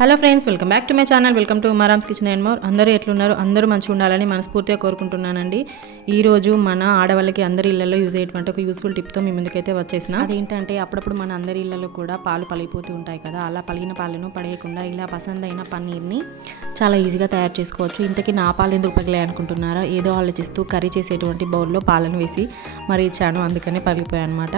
Hello friends welcome back to my channel welcome to Umaram's kitchen and more అందరూ ఎట్లున్నారు? అందరూ మంచిగా ఉండాలని మనస్ఫూర్తిగా కోరుకుంటున్నానండి. ఈరోజు మన ఆడవాళ్ళకి అందరి ఇళ్ళలో యూజ్ అయ్యేటువంటి ఒక యూస్ఫుల్ టిప్తో మీ ముందుకైతే వచ్చేసిన. అదేంటంటే అప్పుడప్పుడు మన అందరి ఇళ్ళలో కూడా పాలు పలిగిపోతూ ఉంటాయి కదా. అలా పలిగిన పాలను పడేయకుండా ఇలా పసందైన పన్నీర్ని చాలా ఈజీగా తయారు చేసుకోవచ్చు. ఇంతకీ నా పాలు ఎందుకు పగిలాయి అనుకుంటున్నారా? ఏదో ఆలోచిస్తూ కర్రీ చేసేటువంటి బౌల్లో పాలను వేసి మరి ఇచ్చాను. అందుకనే పగిలిపోయాయి అనమాట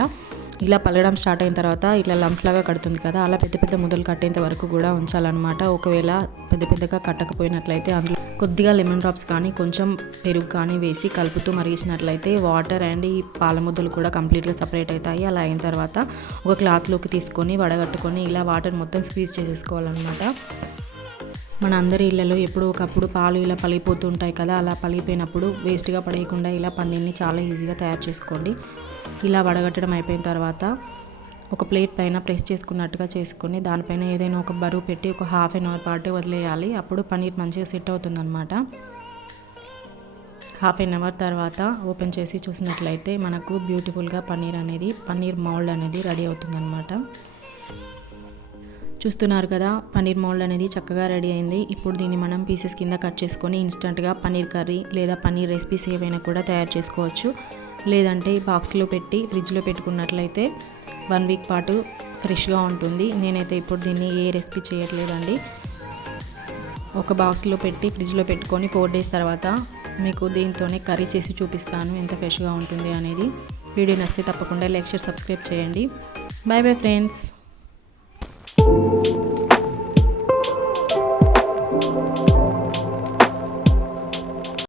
ఇలా పలగడం స్టార్ట్ అయిన తర్వాత ఇట్లా లంప్స్ లాగా కడుతుంది కదా అలా పెద్ద పెద్ద ముద్దలు కట్టేంత వరకు కూడా ఉంచాలన్నమాట. ఒకవేళ పెద్ద పెద్దగా కట్టకపోయినట్లయితే అందులో కొద్దిగా లెమన్ డ్రాప్స్ కానీ కొంచెం పెరుగు కానీ వేసి కలుపుతూ మరిగించినట్లయితే వాటర్ అండ్ ఈ పాల ముద్దలు కూడా కంప్లీట్గా సపరేట్ అవుతాయి. అలా అయిన తర్వాత ఒక క్లాత్లోకి తీసుకొని వడగట్టుకొని ఇలా వాటర్ మొత్తం స్క్వీజ్ చేసేసుకోవాలన్నమాట. మన అందరి ఇళ్ళలో ఎప్పుడో ఒకప్పుడు పాలు ఇలా పలిగిపోతూ కదా అలా పలిగిపోయినప్పుడు వేస్ట్గా పడేయకుండా ఇలా పన్నీర్ని చాలా ఈజీగా తయారు చేసుకోండి. ఇలా వడగట్టడం అయిపోయిన తర్వాత ఒక ప్లేట్ పైన ప్రెస్ చేసుకున్నట్టుగా చేసుకొని దానిపైన ఏదైనా ఒక బరువు పెట్టి ఒక హాఫ్ అన్ అవర్ పాటు వదిలేయాలి. అప్పుడు పన్నీర్ మంచిగా సెట్ అవుతుందన్నమాట. హాఫ్ అన్ అవర్ తర్వాత ఓపెన్ చేసి చూసినట్లయితే మనకు బ్యూటిఫుల్గా పన్నీర్ అనేది పన్నీర్ మౌల్డ్ అనేది రెడీ అవుతుందన్నమాట. చూస్తున్నారు కదా పన్నీర్ మౌల్డ్ అనేది చక్కగా రెడీ అయింది. ఇప్పుడు దీన్ని మనం పీసెస్ కింద కట్ చేసుకొని ఇన్స్టంట్గా పన్నీర్ కర్రీ లేదా పన్నీర్ రెసిపీస్ ఏవైనా కూడా తయారు చేసుకోవచ్చు. లేదంటే బాక్స్లో పెట్టి ఫ్రిడ్జ్లో పెట్టుకున్నట్లయితే వన్ వీక్ పాటు ఫ్రెష్గా ఉంటుంది. నేనైతే ఇప్పుడు దీన్ని ఏ రెసిపీ చేయట్లేదండి. ఒక బాక్స్లో పెట్టి ఫ్రిడ్జ్లో పెట్టుకొని ఫోర్ డేస్ తర్వాత మీకు దీంతోనే కర్రీ చేసి చూపిస్తాను ఎంత ఫ్రెష్గా ఉంటుంది అనేది. వీడియో నచ్చితే తప్పకుండా లైక్ షేర్ సబ్స్క్రైబ్ చేయండి. Bye bye friends. うん。